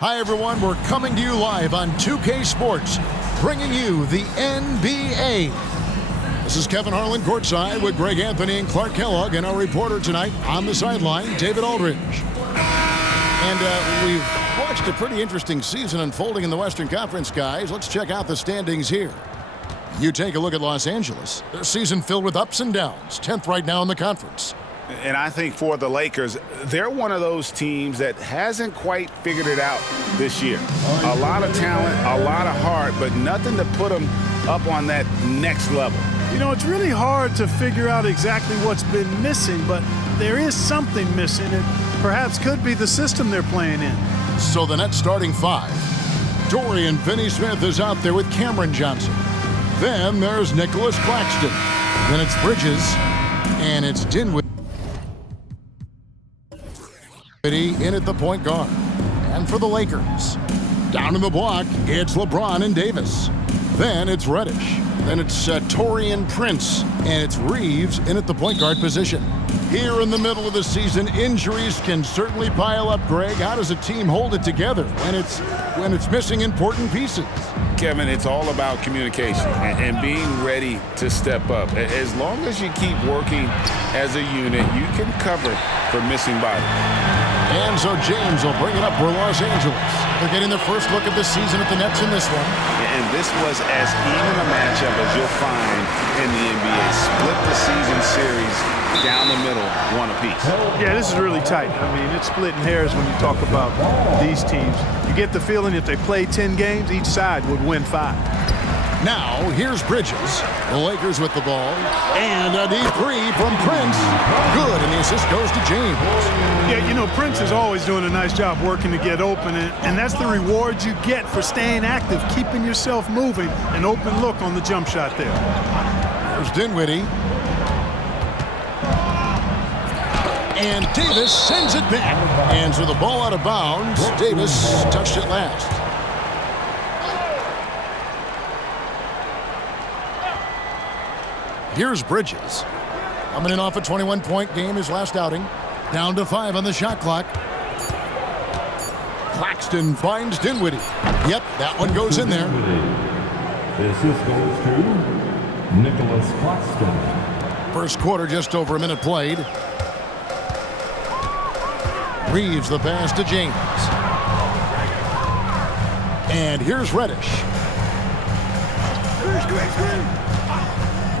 Hi everyone, we're coming to you live on 2K Sports, bringing you the NBA. This is Kevin Harlan courtside with Greg Anthony and Clark Kellogg, and our reporter tonight on the sideline, David Aldridge. And we've watched a pretty interesting season unfolding in the Western Conference, guys. Let's check out the standings here. You take a look at Los Angeles. Their season filled with ups and downs, 10th right now in the conference. And I think for the Lakers, they're one of those teams that hasn't quite figured it out this year. A lot of talent, a lot of heart, but nothing to put them up on that next level. You know, it's really hard to figure out exactly what's been missing, but there is something missing. It perhaps could be the system they're playing in. So the Nets starting five. Dorian Finney-Smith is out there with Cameron Johnson. Then there's Nicholas Claxton. Then it's Bridges, and it's Dinwiddie in at the point guard. And for the Lakers, down in the block, it's LeBron and Davis. Then it's Reddish. Then it's Taurean Prince, and it's Reeves in at the point guard position. Here in the middle of the season, injuries can certainly pile up, Greg. How does a team hold it together when it's missing important pieces? Kevin, it's all about communication and being ready to step up. As long as you keep working as a unit, you can cover for missing bodies. And so James will bring it up for Los Angeles. They're getting their first look at this season at the Nets in this one. And this was as even a matchup as you'll find in the NBA. Split the season series down the middle, one apiece. Yeah, this is really tight. I mean, it's splitting hairs when you talk about these teams. You get the feeling if they play 10 games, each side would win 5. Now, here's Bridges. The Lakers with the ball. And a deep three from Prince. Good, and the assist goes to James. Yeah, you know, Prince is always doing a nice job working to get open, and that's the reward you get for staying active, keeping yourself moving, an open look on the jump shot there. There's Dinwiddie. And Davis sends it back. And so the ball out of bounds. Davis touched it last. Here's Bridges. Coming in off a 21-point game, his last outing. Down to 5 on the shot clock. Claxton finds Dinwiddie. Yep, that one goes in there. The assist goes to Nicholas Claxton. First quarter, just over a minute played. Reeves the pass to James. And here's Reddish.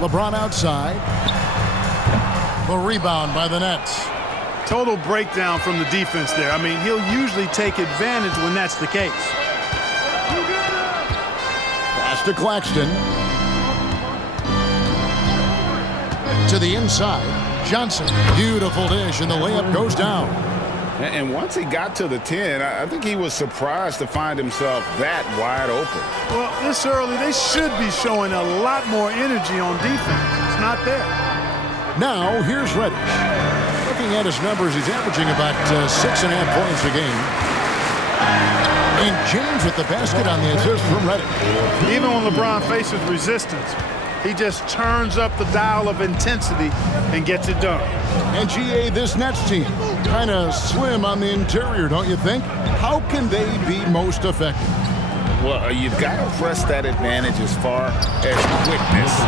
LeBron outside. The rebound by the Nets. Total breakdown from the defense there. I mean, he'll usually take advantage when that's the case. Pass to Claxton. To the inside. Johnson. Beautiful dish, and the layup goes down. And once he got to the 10, I think he was surprised to find himself that wide open. Well, this early, they should be showing a lot more energy on defense. It's not there. Now, here's Reddish. Looking at his numbers, he's averaging about 6.5 points a game. And James with the basket on the assist from Reddish. Even when LeBron faces resistance, he just turns up the dial of intensity and gets it done. And GA, this Nets team, kind of slim on the interior, don't you think? How can they be most effective? Well, you've got to press that advantage as far as quickness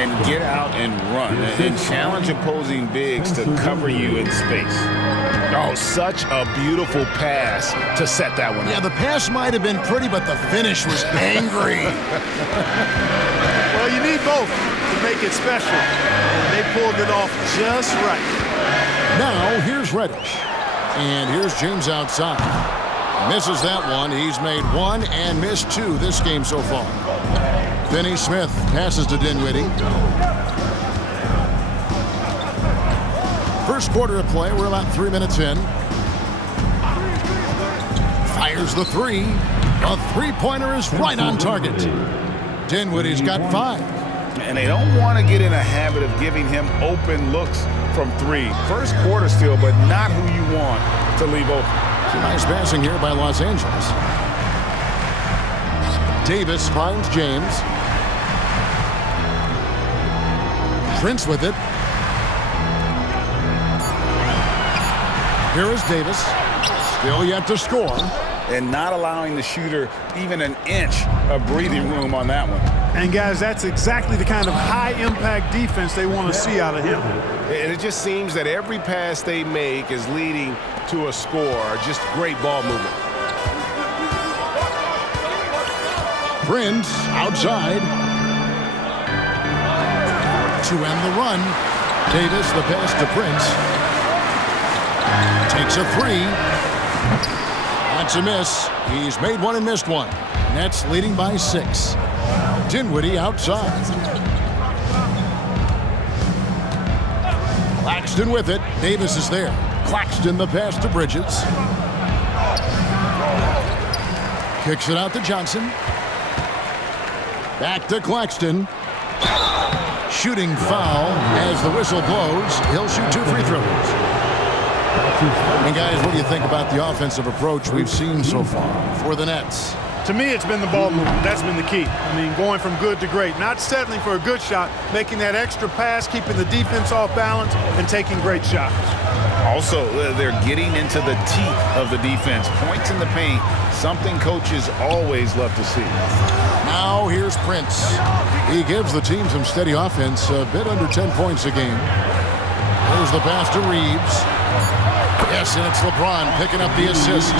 and get out and run and challenge opposing bigs to cover you in space. Oh, such a beautiful pass to set that one up. Yeah, the pass might have been pretty, but the finish was angry. Well, you need both to make it special. And they pulled it off just right. Now, here's Reddish. And here's James outside. Misses that one. He's made 1 and missed 2 this game so far. Finney-Smith passes to Dinwiddie. First quarter of play. We're about 3 minutes in. Fires the 3. A three-pointer is right on target. Dinwiddie's got 5. And they don't want to get in a habit of giving him open looks from 3. First quarter still, but not who you want to leave open. Nice passing here by Los Angeles. Davis finds James. Prince with it. Here is Davis. Still yet to score. And not allowing the shooter even an inch of breathing room on that one. And, guys, that's exactly the kind of high-impact defense they want to see out of him. And it just seems that every pass they make is leading to a score. Just great ball movement. Prince outside. To end the run. Davis, the pass to Prince. Takes a three. That's a miss. He's made one and missed one. Nets leading by 6. Dinwiddie outside. Claxton with it. Davis is there. Claxton the pass to Bridges. Kicks it out to Johnson. Back to Claxton. Shooting foul as the whistle blows. He'll shoot 2 free throws. And guys, what do you think about the offensive approach we've seen so far for the Nets? To me, it's been the ball movement. That's been the key. I mean, going from good to great. Not settling for a good shot, making that extra pass, keeping the defense off balance, and taking great shots. Also, they're getting into the teeth of the defense. Points in the paint, something coaches always love to see. Now here's Prince. He gives the team some steady offense, a bit under 10 points a game. There's the pass to Reeves. Yes, and it's LeBron picking up the assist.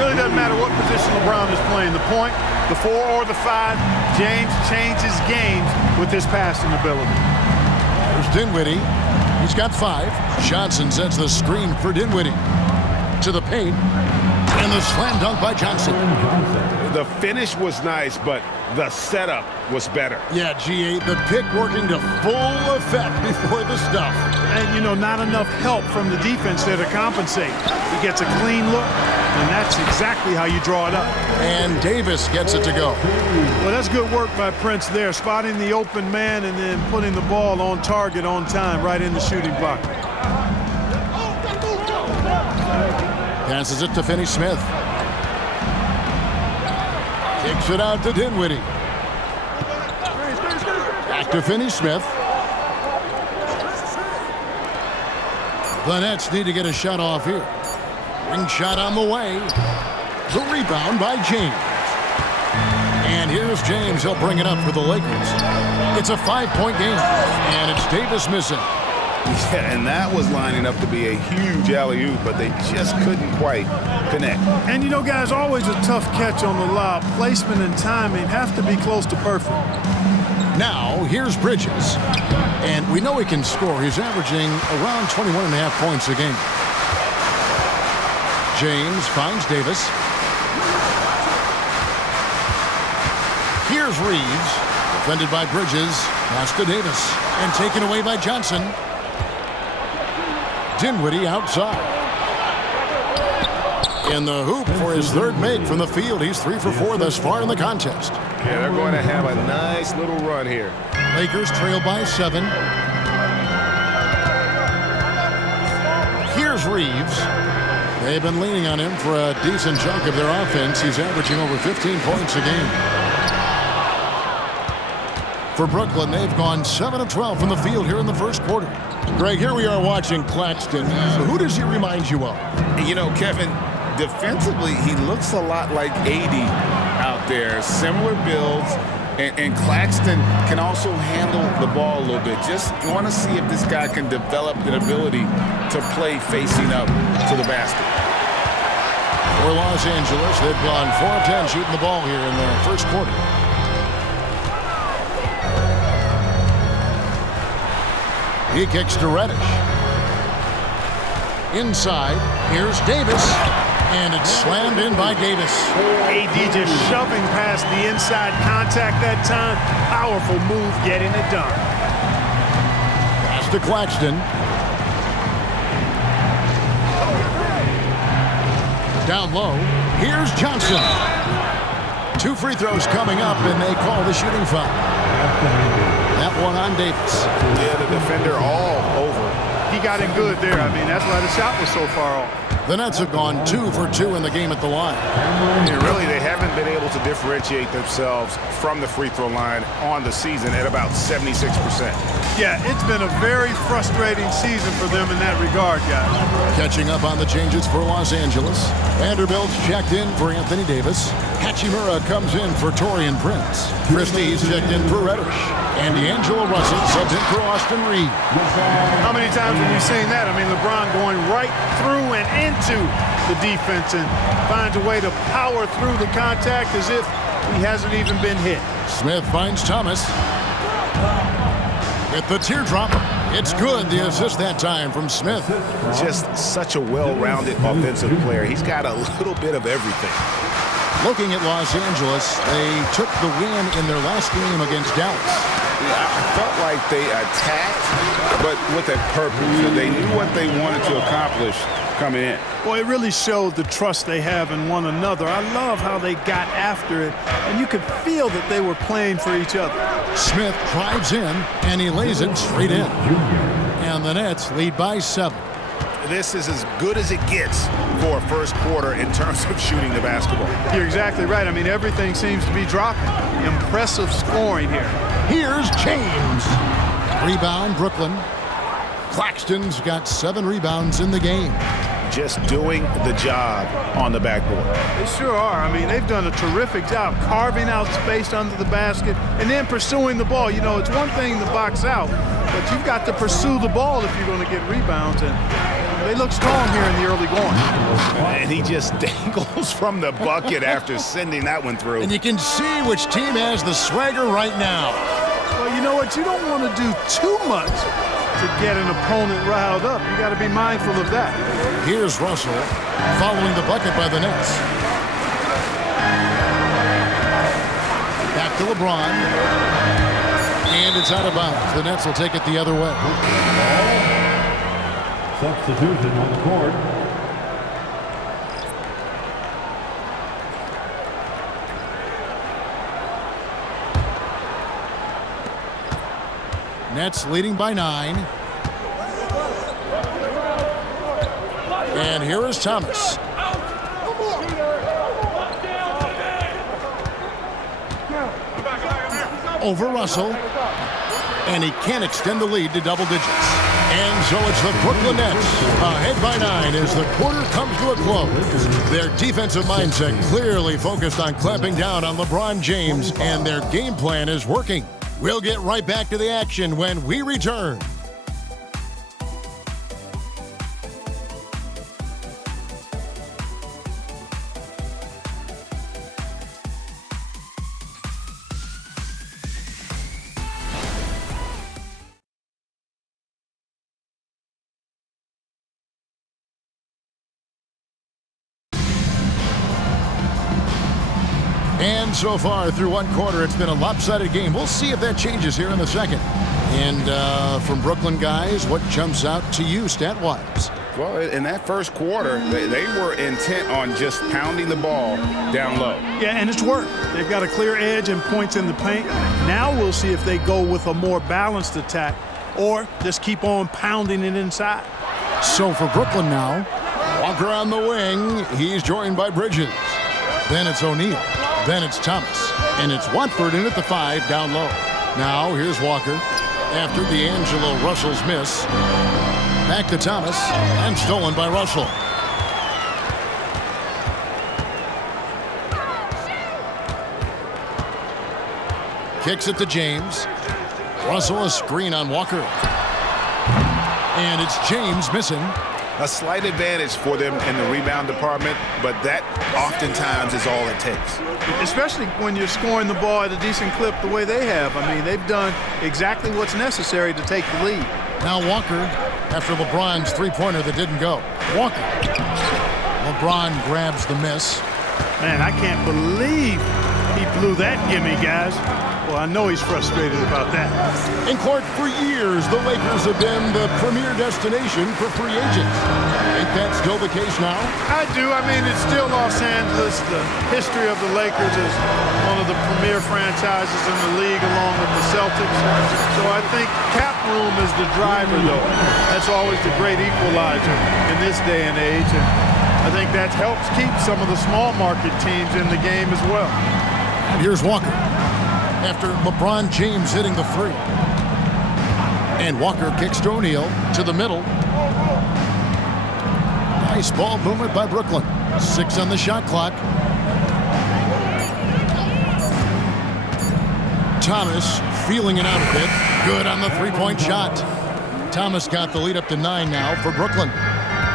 Really doesn't matter what position LeBron is playing. The point, the 4 or the 5, James changes games with his passing ability. There's Dinwiddie. He's got 5. Johnson sends the screen for Dinwiddie. To the paint. And the slam dunk by Johnson. The finish was nice, but the setup was better. Yeah, G8, the pick working to full effect before the stuff. And, you know, not enough help from the defense there to compensate. He gets a clean look, and that's exactly how you draw it up. And Davis gets it to go. Well, that's good work by Prince there, spotting the open man and then putting the ball on target on time right in the shooting block. Passes it to Finney-Smith. Kicks it out to Dinwiddie. Back to Finney-Smith. The Nets need to get a shot off here. Ring shot on the way. The rebound by James. And here's James. He'll bring it up for the Lakers. It's a 5-point game, and it's Davis missing. Yeah, and that was lining up to be a huge alley-oop, but they just couldn't quite connect. And, you know, guys, always a tough catch on the lob. Placement and timing have to be close to perfect. Now, here's Bridges. And we know he can score. He's averaging around 21.5 points a game. James finds Davis. Here's Reeves. Defended by Bridges. Pass to Davis. And taken away by Johnson. Dinwiddie outside. In the hoop for his 3rd make from the field. He's 3 for 4 thus far in the contest. Yeah, they're going to have a nice little run here. Lakers trail by 7. Here's Reeves. They've been leaning on him for a decent chunk of their offense. He's averaging over 15 points a game. For Brooklyn, they've gone 7 of 12 from the field here in the first quarter. Greg, here we are watching Claxton. Who does he remind you of? You know, Kevin, defensively, he looks a lot like AD out there. Similar builds, and Claxton can also handle the ball a little bit. Just want to see if this guy can develop an ability to play facing up to the basket. For Los Angeles, they've gone 4 of 10 shooting the ball here in the first quarter. He kicks to Reddish. Inside, here's Davis. And it's slammed in by Davis. AD just shoving past the inside contact that time. Powerful move getting it done. Pass to Claxton. Down low, here's Johnson. 2 free throws coming up, and they call the shooting foul. That one on Davis. Yeah, the defender all over. He got in good there. I mean, that's why the shot was so far off. The Nets have gone 2 for 2 in the game at the line. And really, they haven't been able to differentiate themselves from the free throw line on the season at about 76%. Yeah, it's been a very frustrating season for them in that regard, guys. Catching up on the changes for Los Angeles. Vanderbilt's checked in for Anthony Davis. Hachimura comes in for Taurean Prince. Christie's checked in for Reddish. And D'Angelo Russell subbed in for Austin Reed. How many times have we seen that? I mean, LeBron going right through and into the defense and finds a way to power through the contact as if he hasn't even been hit. Smith finds Thomas. At the teardrop. It's good, the assist that time from Smith. Just such a well-rounded offensive player. He's got a little bit of everything. Looking at Los Angeles, they took the win in their last game against Dallas. I felt like they attacked, but with a purpose. They knew what they wanted to accomplish coming in. Well, it really showed the trust they have in one another. I love how they got after it, and you could feel that they were playing for each other. Smith drives in, and he lays it straight in. And the Nets lead by 7. This is as good as it gets for a first quarter in terms of shooting the basketball. You're exactly right. I mean, everything seems to be dropping. Impressive scoring here. Here's James. Rebound, Brooklyn. Claxton's got 7 rebounds in the game. Just doing the job on the backboard. They sure are. I mean, they've done a terrific job carving out space under the basket and then pursuing the ball. You know, it's one thing to box out, but you've got to pursue the ball if you're going to get rebounds. And they look strong here in the early going. And he just dangles from the bucket after sending that one through. And you can see which team has the swagger right now. Well, you know what? You don't want to do too much to get an opponent riled up. You got to be mindful of that. Here's Russell following the bucket by the Nets. Back to LeBron. And it's out of bounds. The Nets will take it the other way. Substitution on the court. Nets leading by 9. And here is Thomas. Over Russell. And he can't extend the lead to double digits. And so it's the Brooklyn Nets ahead by 9 as the quarter comes to a close. Their defensive mindset clearly focused on clamping down on LeBron James, and their game plan is working. We'll get right back to the action when we return. And so far through one quarter, it's been a lopsided game. We'll see if that changes here in the second. And from Brooklyn guys, what jumps out to you stat-wise? Well, in that first quarter, they were intent on just pounding the ball down low. Yeah, and it's worked. They've got a clear edge and points in the paint. Now we'll see if they go with a more balanced attack or just keep on pounding it inside. So for Brooklyn now, Walker on the wing. He's joined by Bridges. Then it's O'Neal. Then it's Thomas. And it's Watford in at the 5 down low. Now here's Walker after D'Angelo Russell's miss. Back to Thomas and stolen by Russell. Kicks it to James. Russell a screen on Walker. And it's James missing. A slight advantage for them in the rebound department, but that oftentimes is all it takes. Especially when you're scoring the ball at a decent clip the way they have. I mean, they've done exactly what's necessary to take the lead. Now Walker, after LeBron's three-pointer that didn't go. Walker. LeBron grabs the miss. Man, I can't believe he blew that gimme, guys. Well, I know he's frustrated about that. In court for years, the Lakers have been the premier destination for free agents. Ain't that still the case now? I do. I mean, it's still Los Angeles. The history of the Lakers is one of the premier franchises in the league along with the Celtics. So I think cap room is the driver, though. That's always the great equalizer in this day and age. And I think that helps keep some of the small market teams in the game as well. And here's Walker after LeBron James hitting the three. And Walker kicks to O'Neal to the middle. Nice ball movement by Brooklyn. 6 on the shot clock. Thomas feeling it out a bit. Good on the three-point shot. Thomas got the lead up to 9 now for Brooklyn.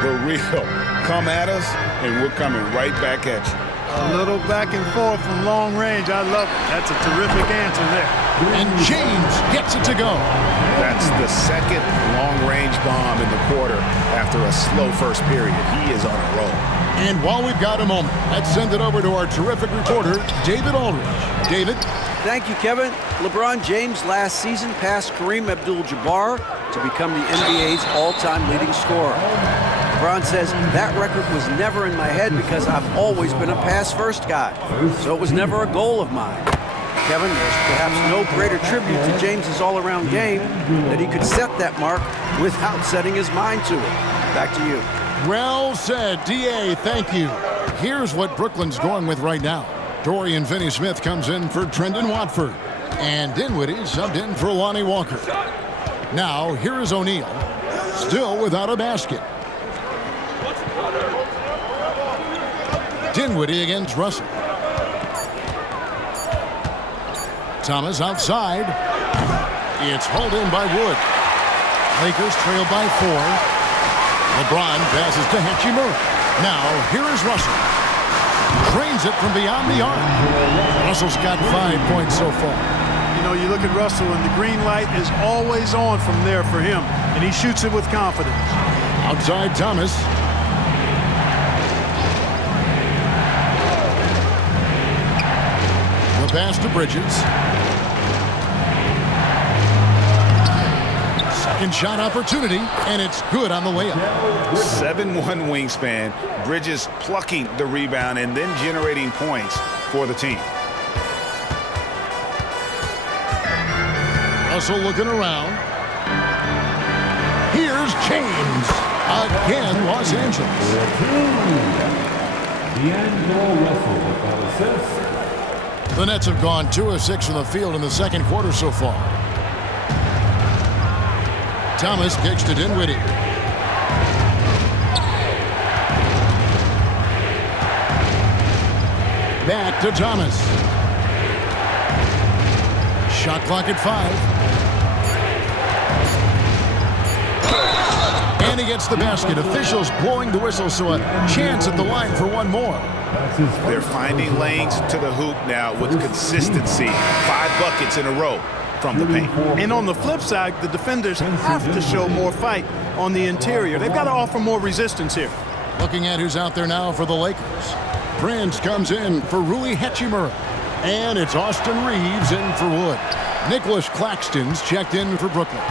The real. Come at us, and we're coming right back at you. A little back and forth from long range. I love it. That's a terrific answer there. And James gets it to go. That's the second long-range bomb in the quarter after a slow first period. He is on a roll. And while we've got a moment, let's send it over to our terrific reporter, David Aldridge. David? Thank you, Kevin. LeBron James last season passed Kareem Abdul-Jabbar to become the NBA's all-time leading scorer. LeBron says that record was never in my head because I've always been a pass-first guy, so it was never a goal of mine. Kevin, there's perhaps no greater tribute to James's all-around game that he could set that mark without setting his mind to it. Back to you. Well said, D.A., thank you. Here's what Brooklyn's going with right now. Dorian Finney-Smith comes in for Trendon Watford. And Dinwiddie subbed in for Lonnie Walker. Now, here is O'Neal, still without a basket. Dinwiddie against Russell. Thomas outside. It's hauled in by Wood. Lakers trail by 4. LeBron passes to Hachimura. Now, here is Russell. Drains it from beyond the arc. Russell's got 5 points so far. You know, you look at Russell, and the green light is always on from there for him, and he shoots it with confidence. Outside Thomas. The pass to Bridges. Second shot opportunity, and it's good on the layup. 7'1" wingspan. Bridges plucking the rebound and then generating points for the team. Russell looking around. Here's James. Again, Los Angeles. D'Angelo Russell with that assist. The Nets have gone 2 of 6 from the field in the second quarter so far. Thomas kicks to Dinwiddie. Back to Thomas. Shot clock at 5. And he gets the basket. Officials blowing the whistle, so a chance at the line for one more. They're finding lanes to the hoop now with consistency. 5 buckets in a row from the paint. And on the flip side, the defenders have to show more fight on the interior. They've got to offer more resistance here. Looking at who's out there now for the Lakers. Prince comes in for Rui Hachimura. And it's Austin Reeves in for Wood. Nicholas Claxton's checked in for Brooklyn.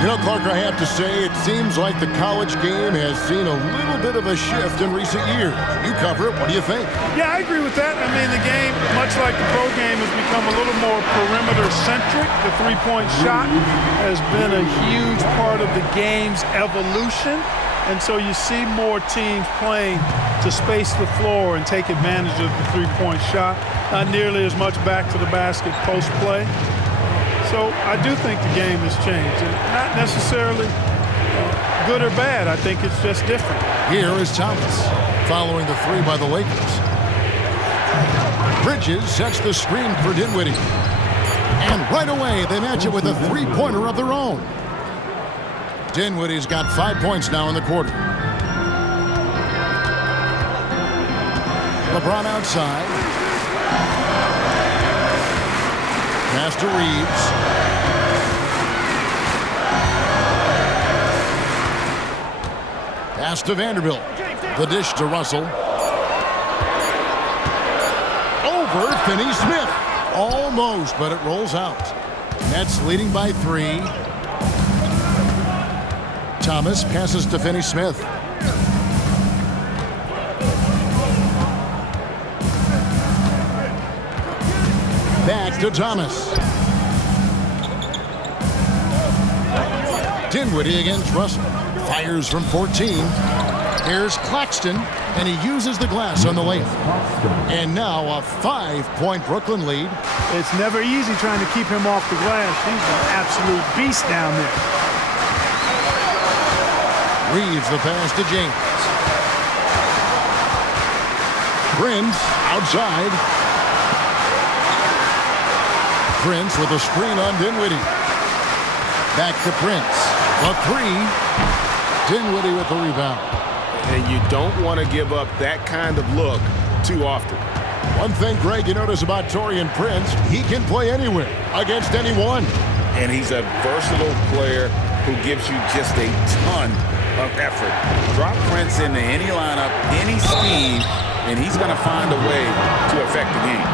You know, Clark, I have to say, it seems like the college game has seen a little bit of a shift in recent years. You cover it. What do you think? Yeah, I agree with that. I mean, the game, much like the pro game, has become a little more perimeter-centric. The three-point shot has been a huge part of the game's evolution. And so you see more teams playing to space the floor and take advantage of the three-point shot. Not nearly as much back to the basket post-play. So I do think the game has changed. And not necessarily good or bad. I think it's just different. Here is Thomas following the 3 by the Lakers. Bridges sets the screen for Dinwiddie. And right away, they match it with a three-pointer of their own. Dinwiddie's got 5 points now in the quarter. LeBron outside. Pass to Reeves. Pass to Vanderbilt. The dish to Russell. Over Finney-Smith. Almost, but it rolls out. Nets leading by 3. Thomas passes to Finney-Smith. Back to Thomas. Dinwiddie against Russell. Fires from 14. Here's Claxton, and he uses the glass on the layup. And now a 5-point Brooklyn lead. It's never easy trying to keep him off the glass. He's an absolute beast down there. Reeves the pass to James. Prince outside. Prince with a screen on Dinwiddie. Back to Prince. A three. Dinwiddie with the rebound. And you don't want to give up that kind of look too often. One thing, Greg, you notice about Taurean Prince, he can play anywhere against anyone. And he's a versatile player who gives you just a ton of effort. Drop Prince into any lineup, any scheme, and he's going to find a way to affect the game.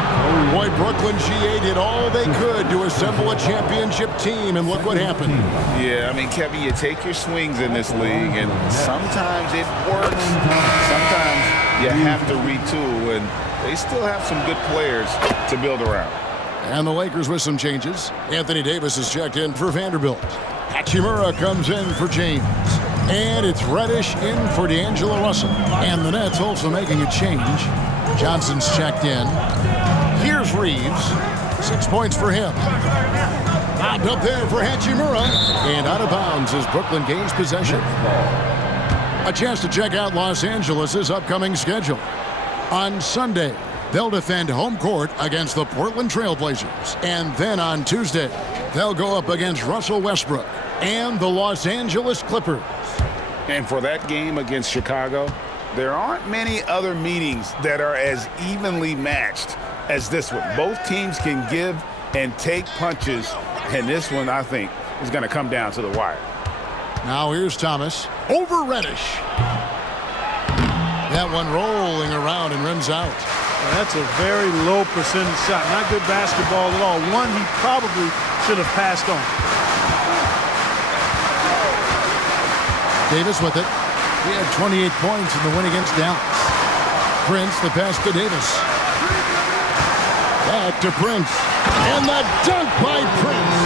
Boy, Brooklyn G8 did all they could to assemble a championship team, and look what happened. Yeah, I mean, Kevin, you take your swings in this league, and sometimes it works. Sometimes you have to retool, and they still have some good players to build around. And the Lakers with some changes. Anthony Davis is checked in for Vanderbilt. Hachimura comes in for James. And it's Reddish in for D'Angelo Russell. And the Nets also making a change. Johnson's checked in. Here's Reeves. 6 points for him. Bobbed up there for Hachimura. And out of bounds as Brooklyn gains possession. A chance to check out Los Angeles' upcoming schedule. On Sunday, they'll defend home court against the Portland Trail Blazers. And then on Tuesday, they'll go up against Russell Westbrook and the Los Angeles Clippers. And for that game against Chicago, there aren't many other meetings that are as evenly matched as this one. Both teams can give and take punches, and this one, I think, is going to come down to the wire. Now here's Thomas over Reddish. That one rolling around and rims out. That's a very low percentage shot. Not good basketball at all. One he probably should have passed on. Davis with it. He had 28 points in the win against Dallas. Prince, the pass to Davis. Back to Prince. And the dunk by Prince.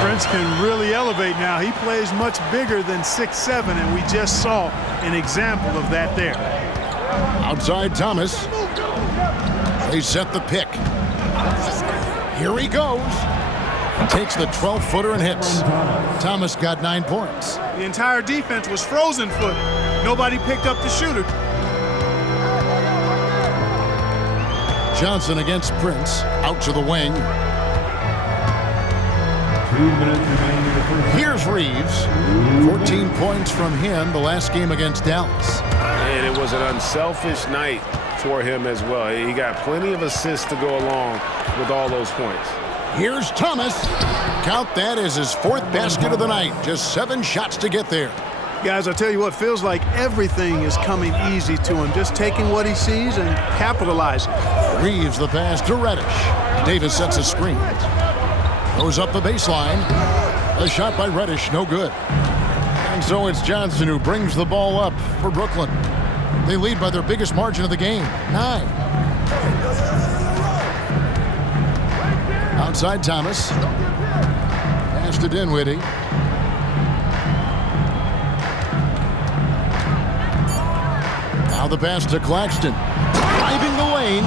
Prince can really elevate now. He plays much bigger than 6'7", and we just saw an example of that there. Outside Thomas. They set the pick. Here he goes. Takes the 12-footer and hits. Thomas got 9 points. The entire defense was frozen foot. Nobody picked up the shooter. Johnson against Prince. Out to the wing. 2 minutes remaining in the first. Here's Reeves. 14 points from him the last game against Dallas. And it was an unselfish night for him as well. He got plenty of assists to go along with all those points. Here's Thomas. Count that as his 4th basket of the night. Just 7 shots to get there. Guys, I tell you what, feels like everything is coming easy to him. Just taking what he sees and capitalizing. Reeves the pass to Reddish. Davis sets a screen. Goes up the baseline. A shot by Reddish, no good. And so it's Johnson who brings the ball up for Brooklyn. They lead by their biggest margin of the game, 9. Outside Thomas. Pass to Dinwiddie. Now the pass to Claxton. Driving the lane.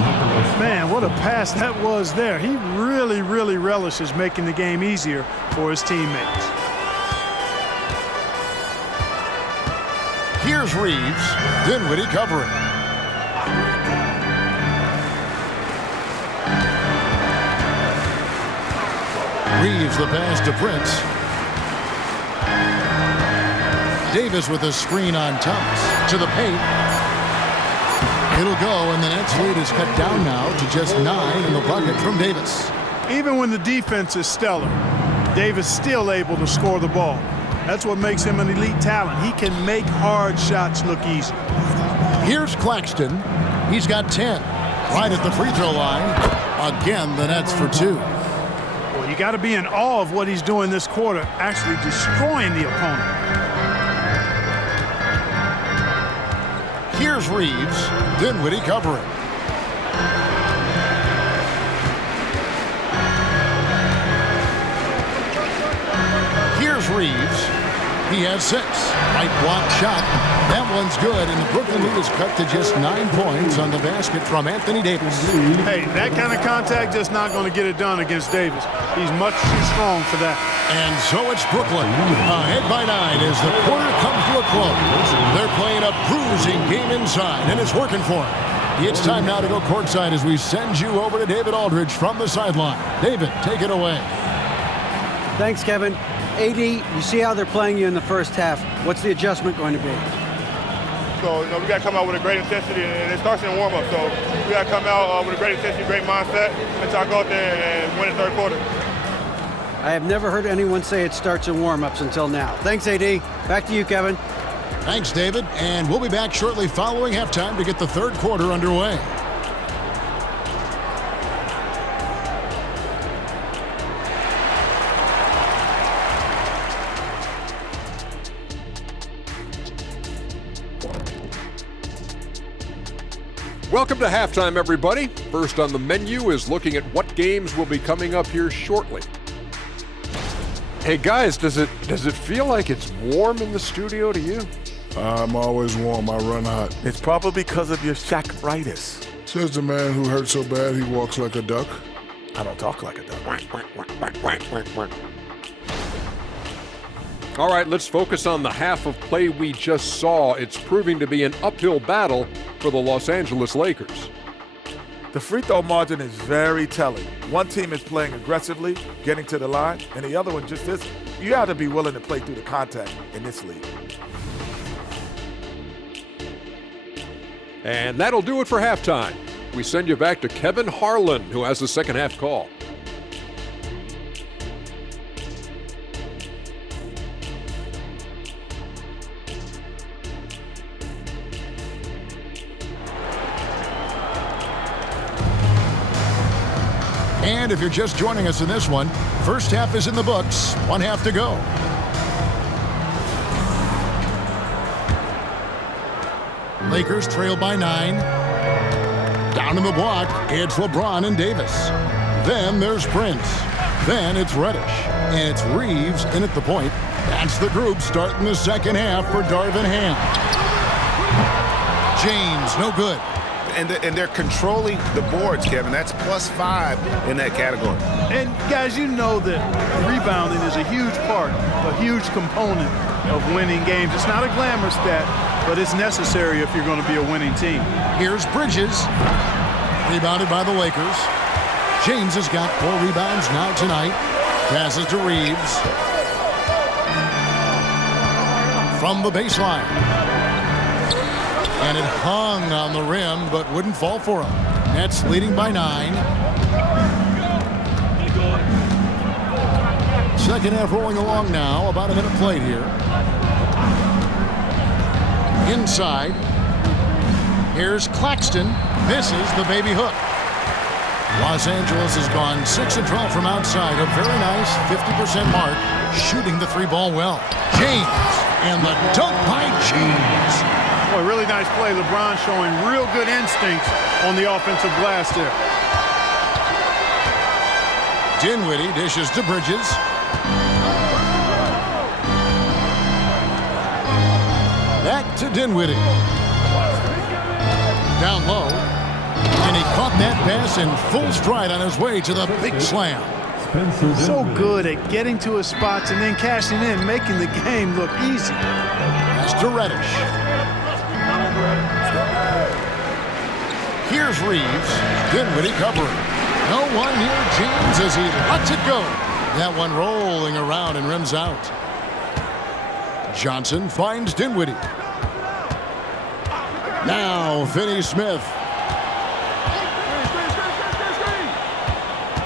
Man, what a pass that was there. He really, really relishes making the game easier for his teammates. Here's Reeves. Dinwiddie covering. Reeves the pass to Prince. Davis with a screen on Thomas. To the paint. It'll go, and the Nets lead is cut down now to just 9 in the bucket from Davis. Even when the defense is stellar, Davis still able to score the ball. That's what makes him an elite talent. He can make hard shots look easy. Here's Claxton. He's got 10. Right at the free throw line. Again, the Nets for 2. Well, you got to be in awe of what he's doing this quarter, actually destroying the opponent. Here's Reeves. Dinwiddie covering. Here's Reeves. He has 6. Right block shot. That one's good, and the Brooklyn lead is cut to just 9 points on the basket from Anthony Davis. Hey, that kind of contact just not going to get it done against Davis. He's much too strong for that. And so it's Brooklyn, ahead by 9 as the quarter comes to a close. They're playing a bruising game inside, and it's working for them. It's time now to go courtside as we send you over to David Aldridge from the sideline. David, take it away. Thanks, Kevin. AD, you see how they're playing you in the first half. What's the adjustment going to be? So, we got to come out with a great intensity, and it starts in the warm-up. So, we got to come out with a great intensity, great mindset, and try to go out there and win the third quarter. I have never heard anyone say it starts in warm-ups until now. Thanks, AD. Back to you, Kevin. Thanks, David. And we'll be back shortly following halftime to get the third quarter underway. Welcome to halftime, everybody. First on the menu is looking at what games will be coming up here shortly. Hey guys, does it feel like it's warm in the studio to you? I'm always warm. I run hot. It's probably because of your Shaq-ritis. Says the man who hurt so bad he walks like a duck. I don't talk like a duck. All right, let's focus on the half of play we just saw. It's proving to be an uphill battle for the Los Angeles Lakers. The free throw margin is very telling. One team is playing aggressively, getting to the line, and the other one just isn't. You got to be willing to play through the contact in this league. And that'll do it for halftime. We send you back to Kevin Harlan, who has the second half call. And if you're just joining us in this one, first half is in the books, 1 half to go. Lakers trail by 9. Down in the block, it's LeBron and Davis. Then there's Prince. Then it's Reddish. And it's Reeves in at the point. That's the group starting the second half for Darvin Ham. James, no good. And they're controlling the boards, Kevin. That's +5 in that category. And, guys, you know that rebounding is a huge part, a huge component of winning games. It's not a glamour stat, but it's necessary if you're going to be a winning team. Here's Bridges. Rebounded by the Lakers. James has got 4 rebounds now tonight. Passes to Reeves. From the baseline. And it hung on the rim, but wouldn't fall for him. Nets leading by 9. Second half rolling along now. About a minute played here. Inside. Here's Claxton. Misses the baby hook. Los Angeles has gone 6 of 12 from outside. A very nice 50% mark. Shooting the 3-ball well. James. And the dunk by James. Boy, really nice play. LeBron showing real good instincts on the offensive glass there. Dinwiddie dishes to Bridges. Back to Dinwiddie. Down low. And he caught that pass in full stride on his way to the big slam. So good at getting to his spots and then cashing in, making the game look easy. That's to Reddish. Here's Reeves. Dinwiddie covering. No one near James as he lets it go. That one rolling around and rims out. Johnson finds Dinwiddie. Now Finney-Smith.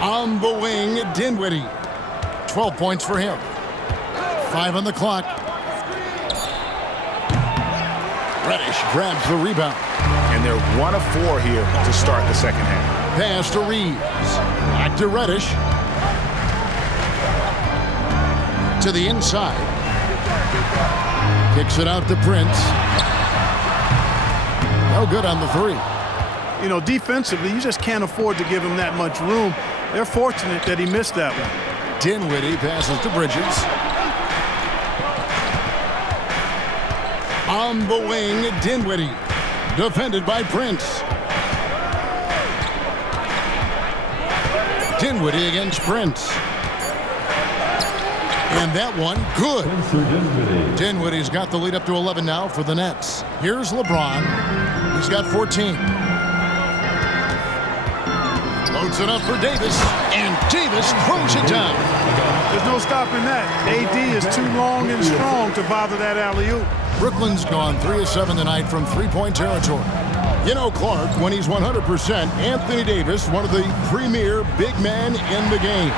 On the wing, Dinwiddie. 12 points for him. 5 on the clock. Reddish grabs the rebound. And they're 1 of 4 here to start the second half. Pass to Reeves. Back to Reddish. To the inside. Kicks it out to Prince. No good on the 3. You know, defensively, you just can't afford to give him that much room. They're fortunate that he missed that one. Dinwiddie passes to Bridges. On the wing, Dinwiddie. Defended by Prince. Dinwiddie against Prince. And that one, good. Dinwiddie's got the lead up to 11 now for the Nets. Here's LeBron. He's got 14. Loads it up for Davis, and Davis throws it down. There's no stopping that. AD is too long and strong to bother that alley-oop. Brooklyn's gone 3 of 7 tonight from three-point territory. You know, Clark, when he's 100%, Anthony Davis, one of the premier big men in the game.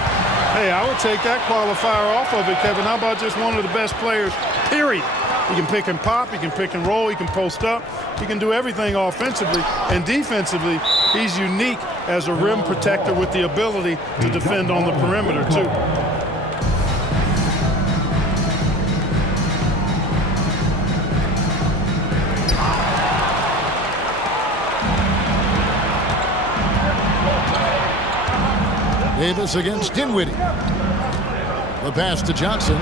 Hey, I would take that qualifier off of it, Kevin. How about just one of the best players, period? He can pick and pop, he can pick and roll, he can post up, he can do everything offensively. And defensively, he's unique as a rim protector with the ability to defend on the perimeter, too. Davis against Dinwiddie. The pass to Johnson.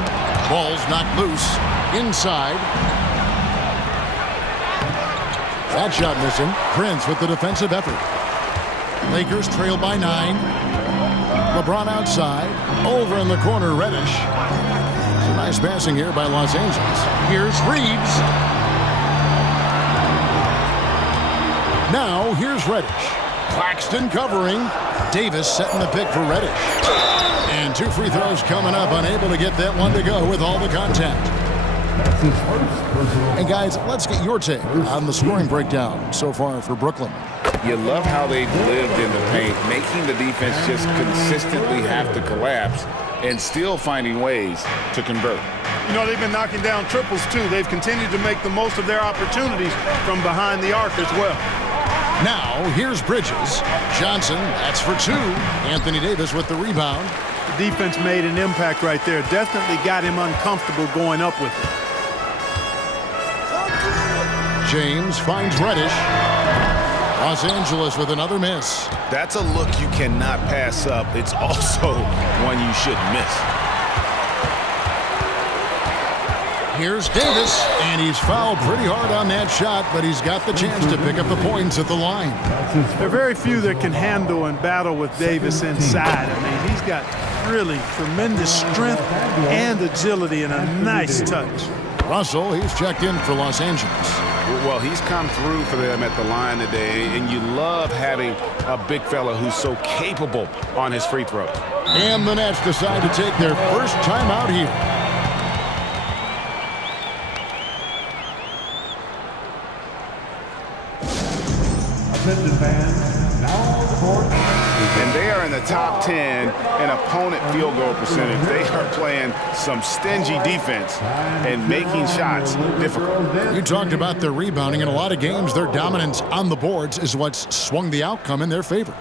Ball's knocked loose. Inside. That shot missing. Prince with the defensive effort. Lakers trail by 9. LeBron outside. Over in the corner, Reddish. Some nice passing here by Los Angeles. Here's Reeves. Now here's Reddish. Claxton covering. Davis setting the pick for Reddish. And 2 free throws coming up. Unable to get that one to go with all the contact. And guys, let's get your take on the scoring breakdown so far for Brooklyn. You love how they've lived in the paint, making the defense just consistently have to collapse and still finding ways to convert. You know, they've been knocking down triples, too. They've continued to make the most of their opportunities from behind the arc as well. Now, here's Bridges. Johnson, that's for 2. Anthony Davis with the rebound. The defense made an impact right there. Definitely got him uncomfortable going up with it. James finds Reddish. Los Angeles with another miss. That's a look you cannot pass up. It's also one you shouldn't miss. Here's Davis, and he's fouled pretty hard on that shot, but he's got the chance to pick up the points at the line. There are very few that can handle and battle with Davis inside. I mean, he's got really tremendous strength and agility and a nice touch. Russell, he's checked in for Los Angeles. Well, he's come through for them at the line today, and you love having a big fella who's so capable on his free throw. And the Nets decide to take their first time out here. And they are in the top 10 in opponent field goal percentage. They are playing some stingy defense and making shots difficult. You talked about their rebounding. In a lot of games, their dominance on the boards is what's swung the outcome in their favor.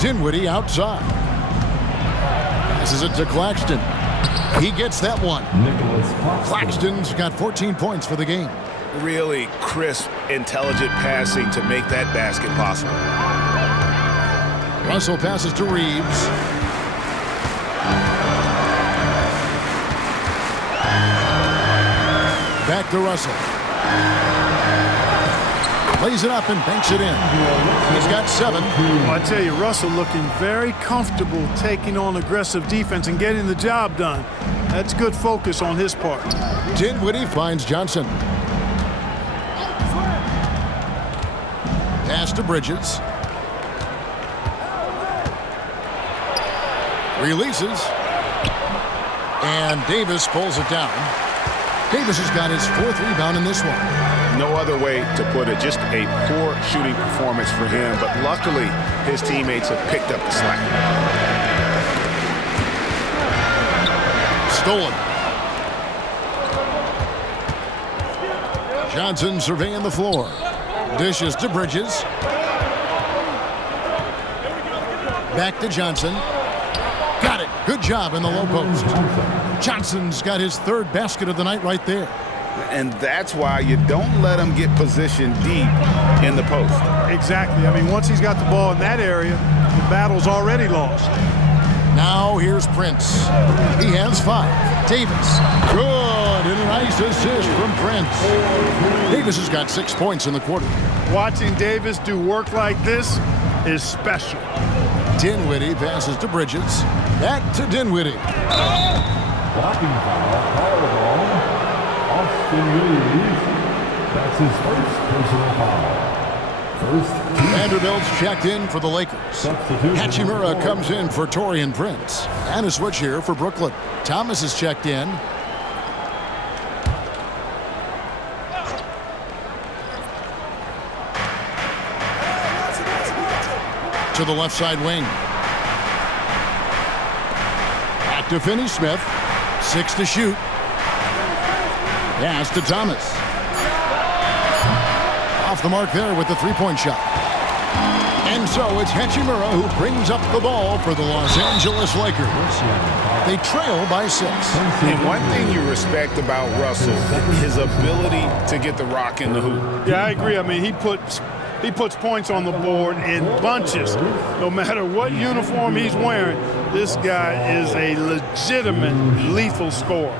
Dinwiddie outside. Passes it to Claxton. He gets that one. Claxton's got 14 points for the game. Really crisp, intelligent passing to make that basket possible. Russell passes to Reeves. Back to Russell. Lays it up and banks it in. He's got 7. Well, I tell you, Russell looking very comfortable taking on aggressive defense and getting the job done. That's good focus on his part. Dinwiddie finds Johnson. Pass to Bridges. Releases. And Davis pulls it down. Davis has got his 4th rebound in this one. No other way to put it, just a poor shooting performance for him, but luckily his teammates have picked up the slack. Stolen. Johnson surveying the floor. Dishes to Bridges. Back to Johnson. Got it. Good job in the low post. Johnson's got his 3rd basket of the night right there. And that's why you don't let him get positioned deep in the post. Exactly. I mean, once he's got the ball in that area, the battle's already lost. Now here's Prince. He has 5. Davis. Good. And a nice assist from Prince. Davis has got 6 points in the quarter. Watching Davis do work like this is special. Dinwiddie passes to Bridges. Back to Dinwiddie. Blocking foul called on Austin Reeves. That's his first personal foul. Vanderbilt's checked in for the Lakers. Hachimura comes in for Taurean Prince. And a switch here for Brooklyn. Thomas is checked in. To the left side wing. Back to Finney-Smith. 6 to shoot. Pass to Thomas. Off the mark there with the three-point shot. And so it's Hachimura who brings up the ball for the Los Angeles Lakers. They trail by 6. And one thing you respect about Russell, his ability to get the rock in the hoop. Yeah, I agree. I mean, he puts points on the board in bunches. No matter what uniform he's wearing, this guy is a legitimate lethal scorer.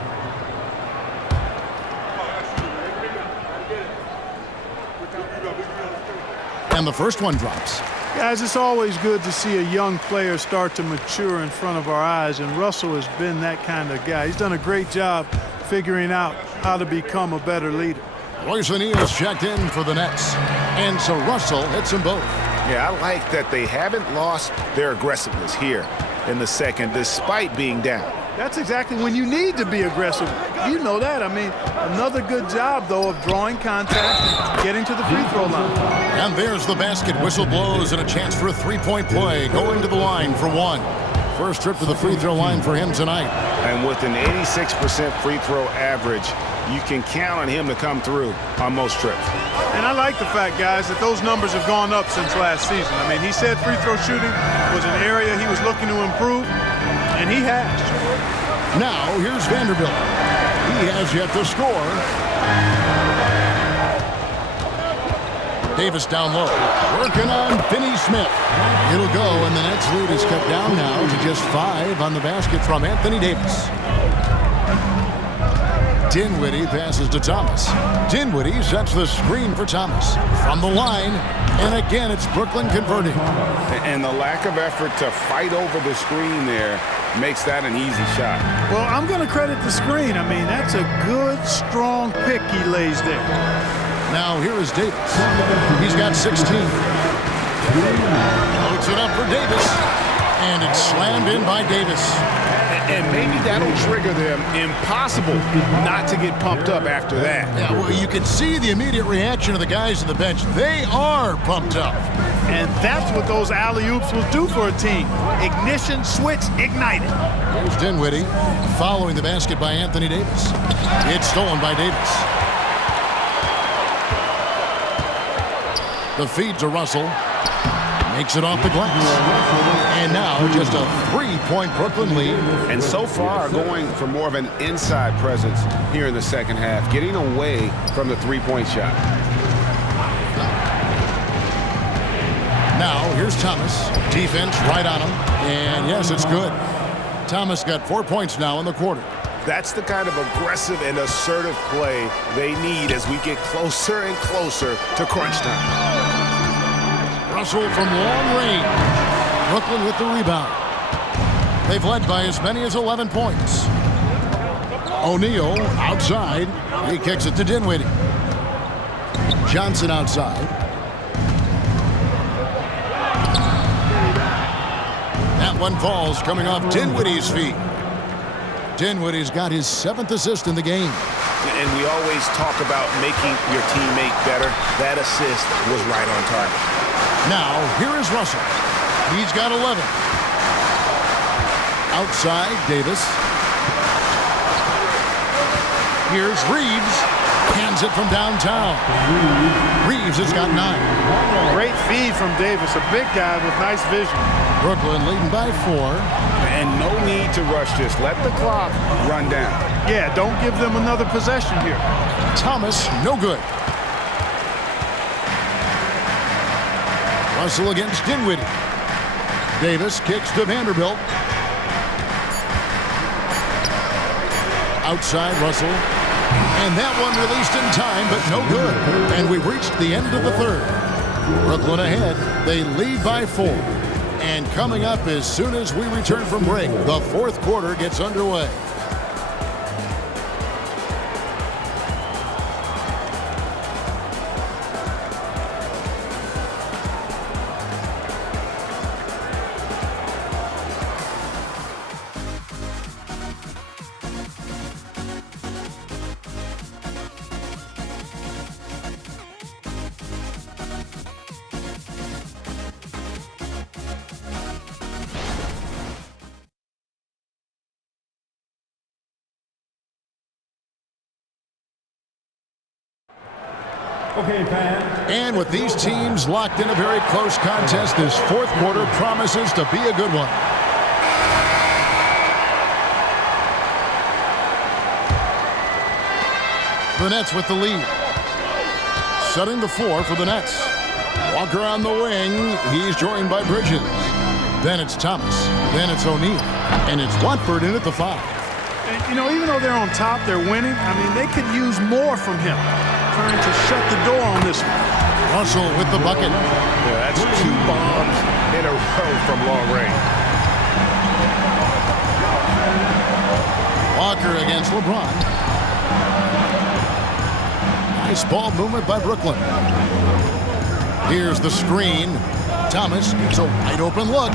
And the first one drops. Guys, it's always good to see a young player start to mature in front of our eyes, and Russell has been that kind of guy. He's done a great job figuring out how to become a better leader. Royce O'Neal's checked in for the Nets. And so Russell hits them both. Yeah, I like that they haven't lost their aggressiveness here in the second, despite being down. That's exactly when you need to be aggressive. You know that. I mean, another good job, though, of drawing contact and getting to the free throw line. And there's the basket. Whistle blows and a chance for a three-point play. Going to the line for 1. First trip to the free throw line for him tonight. And with an 86% free throw average, you can count on him to come through on most trips. And I like the fact, guys, that those numbers have gone up since last season. I mean, he said free throw shooting was an area he was looking to improve, and he has. Now, here's Vanderbilt. He has yet to score. Davis down low. Working on Finney-Smith. It'll go, and the Nets lead is cut down now to just 5 on the basket from Anthony Davis. Dinwiddie passes to Thomas. Dinwiddie sets the screen for Thomas. From the line, and again, it's Brooklyn converting. And the lack of effort to fight over the screen there makes that an easy shot. Well, I'm going to credit the screen. I mean, that's a good, strong pick he lays there. Now, here is Davis. He's got 16. Loads it up for Davis. And it's slammed in by Davis. And maybe that'll trigger them. Impossible not to get pumped up after that. Yeah, well, you can see the immediate reaction of the guys on the bench. They are pumped up. And that's what those alley-oops will do for a team. Ignition, switch, ignited. Here's Dinwiddie following the basket by Anthony Davis. It's stolen by Davis. The feed to Russell. Makes it off the glass. And now just a 3-point Brooklyn lead. And so far going for more of an inside presence here in the second half, getting away from the three-point shot. Now here's Thomas. Defense right on him. And yes, it's good. Thomas got 4 points now in the quarter. That's the kind of aggressive and assertive play they need as we get closer and closer to crunch time. Russell from long range. Brooklyn with the rebound. They've led by as many as 11 points. O'Neal outside. He kicks it to Dinwiddie. Johnson outside. That one falls coming off Dinwiddie's feet. Dinwiddie's got his 7th assist in the game. And we always talk about making your teammate better. That assist was right on target. Now, here is Russell. He's got 11. Outside, Davis. Here's Reeves. Hands it from downtown. Reeves has got 9. Great feed from Davis. A big guy with nice vision. Brooklyn leading by 4. and no need to rush this. Let the clock run down. Yeah, don't give them another possession here. Thomas, no good. Russell against Dinwiddie. Davis kicks to Vanderbilt. Outside Russell. And that one released in time, but no good. And we've reached the end of the third. Brooklyn ahead. They lead by 4. And coming up as soon as we return from break, the fourth quarter gets underway. Okay, fans. And with these teams locked in a very close contest, this fourth quarter promises to be a good one. The Nets with the lead. Setting the floor for the Nets. Walker on the wing. He's joined by Bridges. Then it's Thomas. Then it's O'Neal. And it's Watford in at the 5. And, you know, even though they're on top, they're winning. I mean, they could use more from him. Trying to shut the door on this one. Russell with the bucket. Yeah, that's 2 bombs in a row from long range. Walker against LeBron. Nice ball movement by Brooklyn. Here's the screen. Thomas gets a wide open look.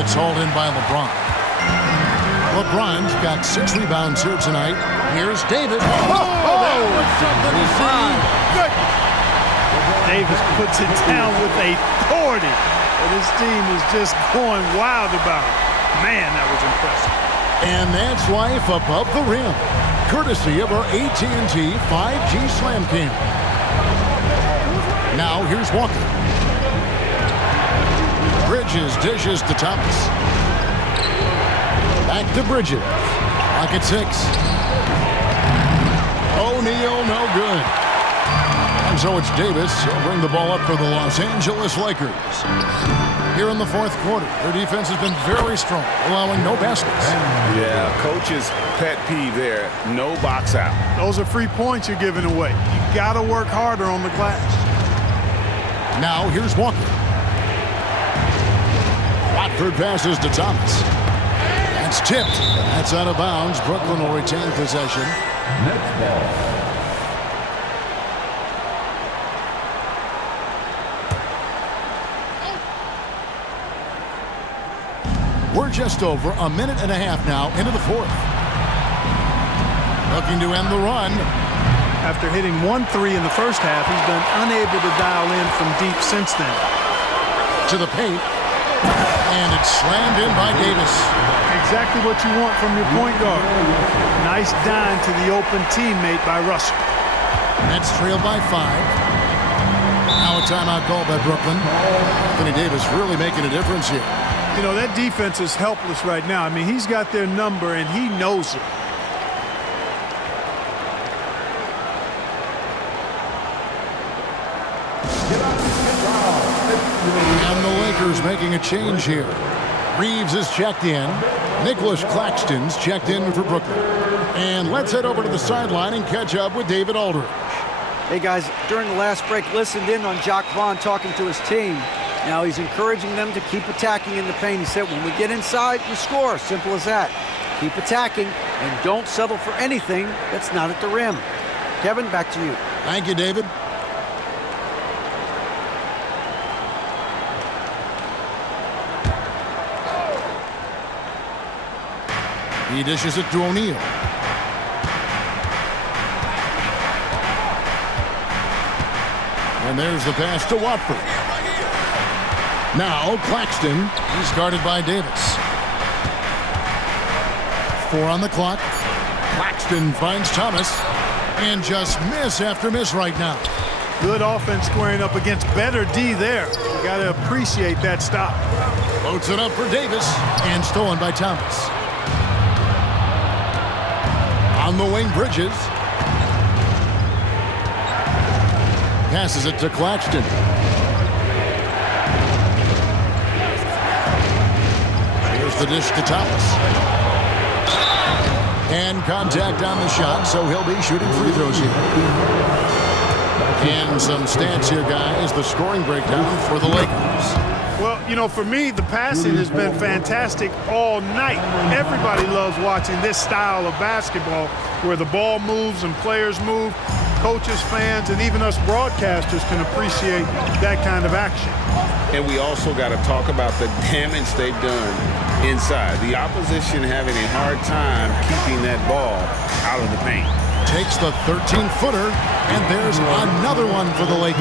It's hauled in by LeBron. LeBron's got 6 rebounds here tonight. Here's Davis. That was something to see. Good. Davis puts it down with authority. And his team is just going wild about it. Man, that was impressive. And that's life above the rim, courtesy of our AT&T 5G Slam Cam. Now here's Walker. Bridges dishes to Thomas. Back to Bridges. Lock at 6. O'Neal, no good. And so it's Davis. He'll bring the ball up for the Los Angeles Lakers. Here in the fourth quarter, their defense has been very strong, allowing no baskets. Yeah, coach's pet peeve there, no box out. Those are free points you're giving away. You got to work harder on the glass. Now here's Walker. Watford passes to Thomas. That's tipped. That's out of bounds. Brooklyn will retain possession. Next ball. We're just over a minute and a half now into the fourth. Looking to end the run. After hitting 1 3 in the first half, he's been unable to dial in from deep since then. To the paint. And it's slammed in by Davis. Exactly what you want from your point guard. Nice dime to the open teammate by Russell. Nets trailed by 5. Now a timeout called by Brooklyn. Anthony Davis really making a difference here. You know, that defense is helpless right now. I mean, he's got their number, and he knows it. And the Lakers making a change here. Reeves is checked in. Nicholas Claxton's checked in for Brooklyn. And let's head over to the sideline and catch up with David Aldridge. Hey, guys, during the last break, listened in on Jacques Vaughn talking to his team. Now he's encouraging them to keep attacking in the paint. He said, when we get inside, we score. Simple as that. Keep attacking and don't settle for anything that's not at the rim. Kevin, back to you. Thank you, David. He dishes it to O'Neal. And there's the pass to Watford. Now Claxton, he's guarded by Davis. 4 on the clock. Claxton finds Thomas and just miss after miss right now. Good offense squaring up against better D there. You got to appreciate that stop. Floats it up for Davis, and stolen by Thomas. On the wing, Bridges. Passes it to Claxton. Here's the dish to Thomas. And contact on the shot, so he'll be shooting free throws here. And some stats here, guys. The scoring breakdown for the Lakers. Well, you know, for me, the passing has been fantastic all night. Everybody loves watching this style of basketball where the ball moves and players move. Coaches, fans, and even us broadcasters can appreciate that kind of action. And we also got to talk about the damage they've done inside. The opposition having a hard time keeping that ball out of the paint. Takes the 13-footer, and there's another one for the Lakers.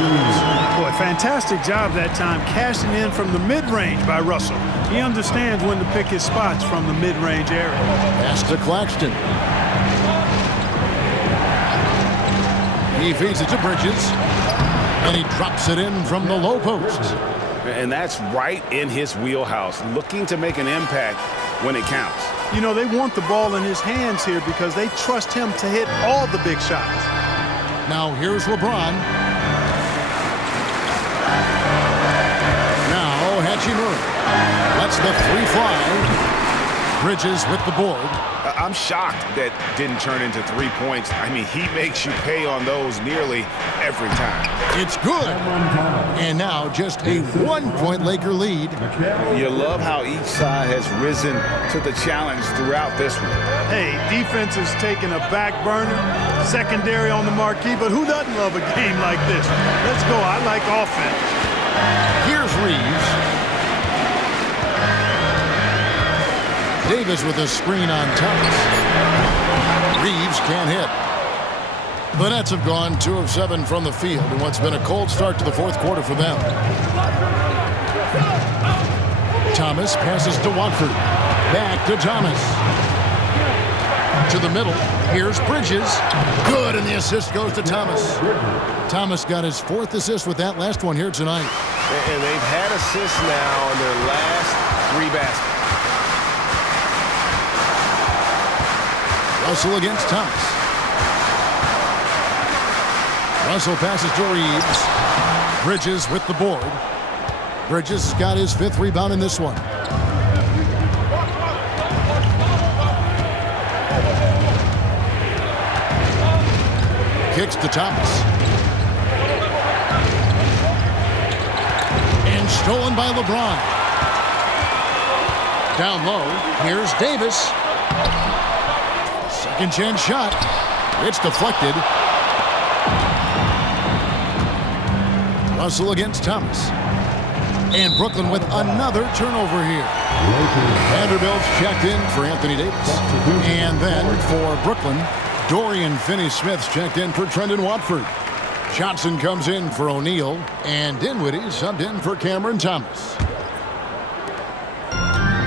Boy, fantastic job that time cashing in from the mid-range by Russell. He understands when to pick his spots from the mid-range area. Pass to Claxton. He feeds it to Bridges, and he drops it in from the low post. And that's right in his wheelhouse, looking to make an impact when it counts. You know, they want the ball in his hands here because they trust him to hit all the big shots. Now here's LeBron. Now Hachimura lets the three fly. Bridges with the board. I'm shocked that didn't turn into 3 points. I mean, he makes you pay on those nearly every time. It's good. And now just a 1-point Laker lead. You love how each side has risen to the challenge throughout this one. Hey, defense has taken a back burner, secondary on the marquee, but who doesn't love a game like this? Let's go. I like offense. Here's Reeves. Davis with a screen on Thomas. Reeves can't hit. The Nets have gone 2 of 7 from the field in what's been a cold start to the fourth quarter for them. Thomas passes to Watford. Back to Thomas. To the middle. Here's Bridges. Good, and the assist goes to Thomas. Thomas got his 4th assist with that last one here tonight. And they've had assists now on their last 3 baskets. Russell against Thomas. Russell passes to Reeves. Bridges with the board. Bridges got his 5th rebound in this one. Kicks to Thomas. And stolen by LeBron. Down low, here's Davis. Second chance shot. It's deflected. Russell against Thomas. And Brooklyn with another turnover here. Vanderbilt's checked in for Anthony Davis. And then for Brooklyn, Dorian Finney-Smith's checked in for Trendon Watford. Johnson comes in for O'Neal. And Dinwiddie subbed in for Cameron Thomas.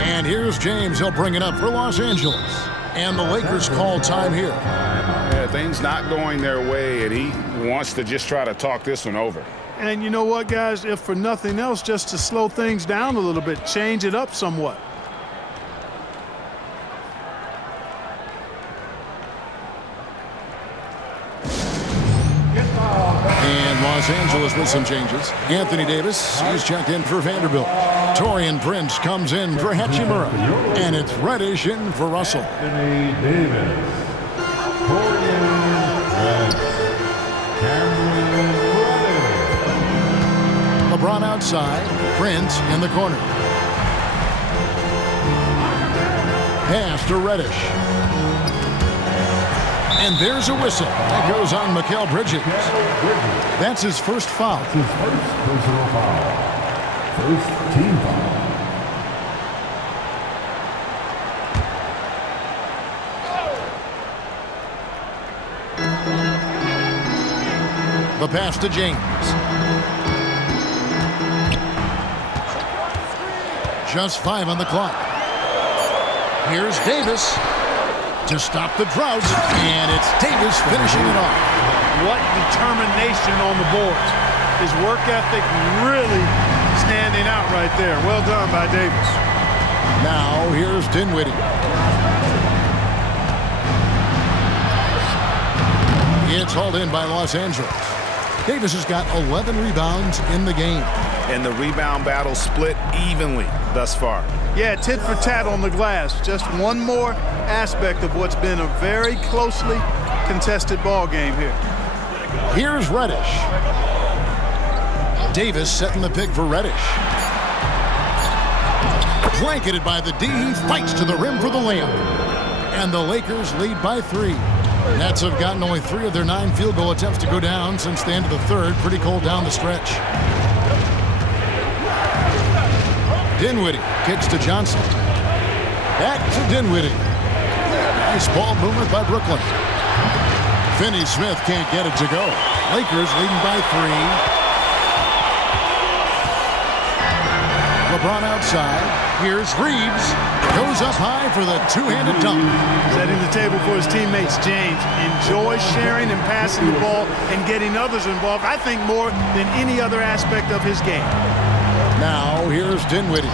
And here's James. He'll bring it up for Los Angeles. And the Lakers call time here. Yeah, things not going their way, and he wants to just try to talk this one over. And you know what, guys? If for nothing else, just to slow things down a little bit, change it up somewhat. And Los Angeles with some changes. Anthony Davis, he's checked in for Vanderbilt. Torian Prince comes in for Hachimura. And it's Reddish in for Russell. Anthony Davis. Torian Prince. Cameron Reddish. LeBron outside. Prince in the corner. Pass to Reddish. And there's a whistle. That goes on Mikal Bridges. That's his first foul. That's his first personal foul. First team foul. The pass to James. Just 5 on the clock. Here's Davis to stop the drought, and it's Davis finishing it off. What determination on the boards. His work ethic really standing laying out right there. Well done by Davis. Now here's Dinwiddie. It's hauled in by Los Angeles. Davis has got 11 rebounds in the game. And the rebound battle split evenly thus far. Yeah, tit for tat on the glass. Just one more aspect of what's been a very closely contested ball game here. Here's Reddish. Davis setting the pick for Reddish. Blanketed by the D. He fights to the rim for the layup. And the Lakers lead by 3. Nets have gotten only 3 of their 9 field goal attempts to go down since the end of the third. Pretty cold down the stretch. Dinwiddie kicks to Johnson. Back to Dinwiddie. Nice ball movement by Brooklyn. Finney-Smith can't get it to go. Lakers leading by 3. LeBron outside. Here's Reeves. Goes up high for the two-handed dunk. Setting the table for his teammates. James enjoys sharing and passing the ball and getting others involved, I think, more than any other aspect of his game. Now here's Dinwiddie.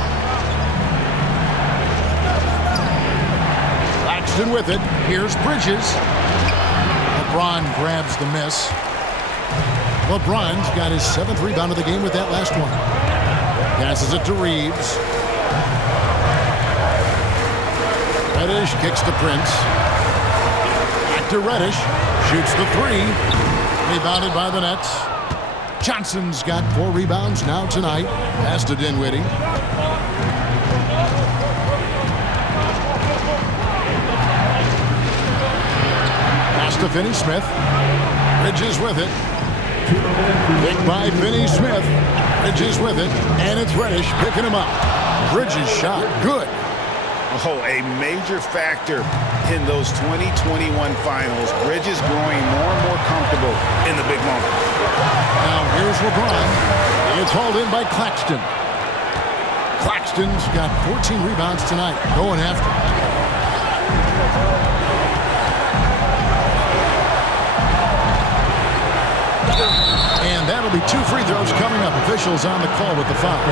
Claxton with it. Here's Bridges. LeBron grabs the miss. LeBron's got his 7th rebound of the game with that last one. Passes it to Reeves. Reddish kicks to Prince. Back to Reddish. Shoots the 3. Rebounded by the Nets. Johnson's got 4 rebounds now tonight. Pass to Dinwiddie. Pass to Finney-Smith. Bridges with it. Picked by Finney-Smith. Bridges with it. And it's Reddish picking him up. Bridges shot. Good. Oh, a major factor in those 2021 finals. Bridges growing more and more comfortable in the big moment. Now here's LeBron. It's hauled in by Claxton. Claxton's got 14 rebounds tonight. Going after. And that'll be 2 free throws coming up. Officials on the call with the foul.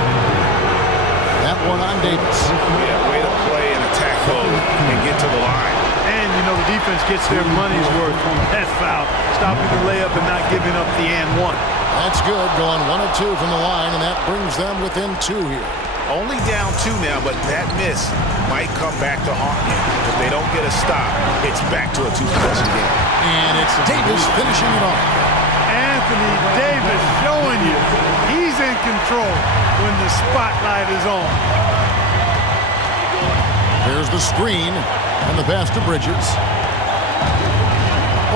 That one on Davis. Yeah, way to play and attack mode and get to the line. And, you know, the defense gets their money's worth on that foul, stopping the layup and not giving up the and 1. That's good, going 1 of 2 from the line, and that brings them within 2 here. Only down 2 now, but that miss might come back to haunt you. If they don't get a stop, it's back to a 2-possession game. And it's Davis finishing it off. Anthony Davis showing you he's in control when the spotlight is on. There's the screen and the pass to Bridges.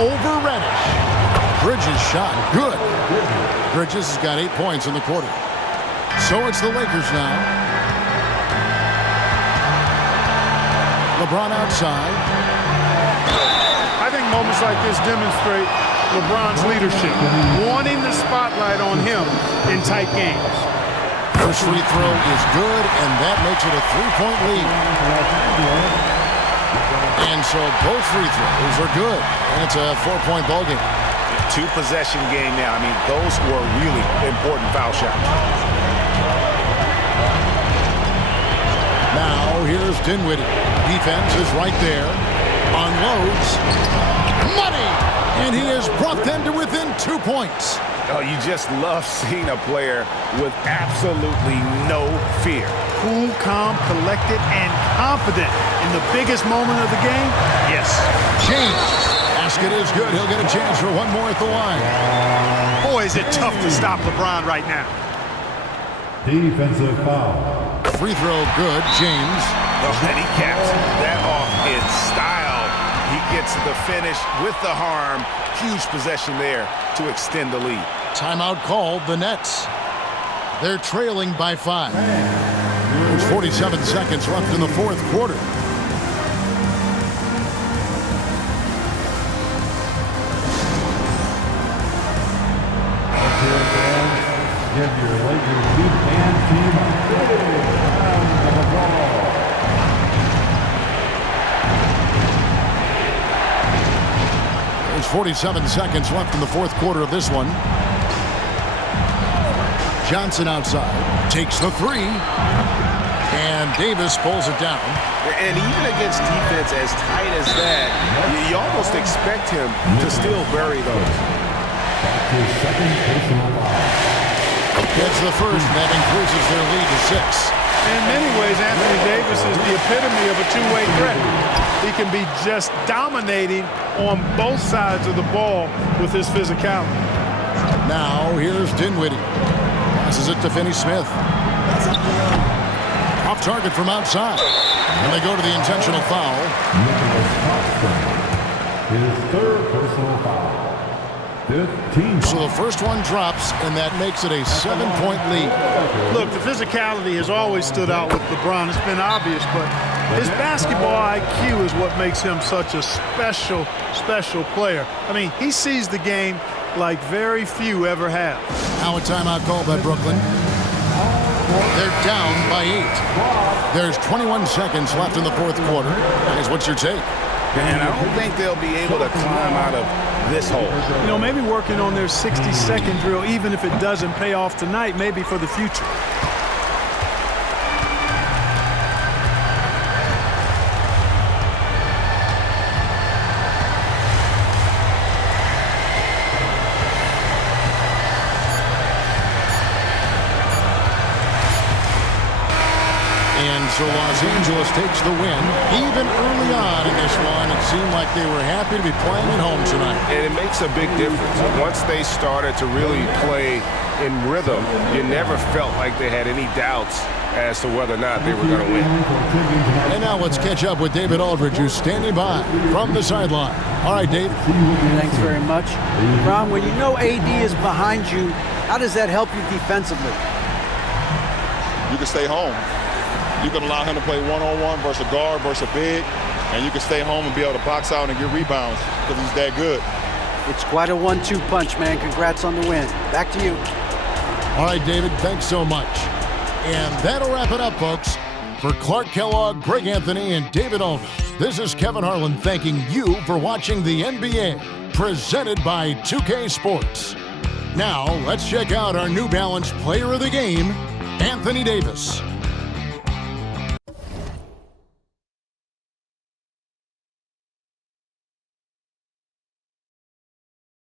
Over Reddish. Bridges shot good. Bridges has got 8 points in the quarter. So it's the Lakers now. LeBron outside. I think moments like this demonstrate LeBron's leadership, wanting the spotlight on him in tight games. First free throw is good, and that makes it a 3-point lead. And so both free throws are good, and it's a 4-point ball game. 2-possession game now. I mean, those were really important foul shots. Now here's Dinwiddie. Defense is right there. Unloads. Money! And he has brought them to within 2 points. Oh, you just love seeing a player with absolutely no fear. Cool, calm, collected, and confident in the biggest moment of the game. Yes. James. Basket is good. He'll get a chance for 1 more at the line. Boy, is it tough to stop LeBron right now. Defensive foul. Free throw good. James. Oh, and he caps that off in style. He gets the finish with the harm. Huge possession there to extend the lead. Timeout called, the Nets. They're trailing by 5. There's 47 seconds left in the 4th quarter. Give your Lakers beat and team a big round of applause. There's 47 seconds left in the 4th quarter of this one. Johnson outside. Takes the three. And Davis pulls it down. And even against defense as tight as that, you almost expect him to still bury those. Gets the first, and that increases their lead to 6. In many ways, Anthony Davis is the epitome of a two-way threat. He can be just dominating on both sides of the ball with his physicality. Now, here's Dinwiddie. Passes it to Finney-Smith. Off target from outside. And they go to the intentional foul. His third personal foul. 15. So the first one drops, and that makes it a 7-point lead. Look, the physicality has always stood out with LeBron. It's been obvious, but his basketball IQ is what makes him such a special, special player. I mean, he sees the game like very few ever have. Now a timeout called by Brooklyn. They're down by 8. There's 21 seconds left in the fourth quarter. Guys, what's your take? And I don't think they'll be able to climb out of this hole. You know, maybe working on their 60-second drill, even if it doesn't pay off tonight, maybe for the future. So Los Angeles takes the win. Even early on in this one, it seemed like they were happy to be playing at home tonight. And it makes a big difference. Once they started to really play in rhythm, you never felt like they had any doubts as to whether or not they were going to win. And now let's catch up with David Aldridge, who's standing by from the sideline. All right, Dave. Thanks very much. Ron, when you know AD is behind you, how does that help you defensively? You can stay home. You can allow him to play one-on-one versus a guard versus a big, and you can stay home and be able to box out and get rebounds because he's that good. It's quite a 1-2 punch, man. Congrats on the win. Back to you. All right, David, thanks so much. And that'll wrap it up, folks. For Clark Kellogg, Greg Anthony, and David Aldridge, this is Kevin Harlan thanking you for watching the NBA, presented by 2K Sports. Now, let's check out our New Balance Player of the Game, Anthony Davis.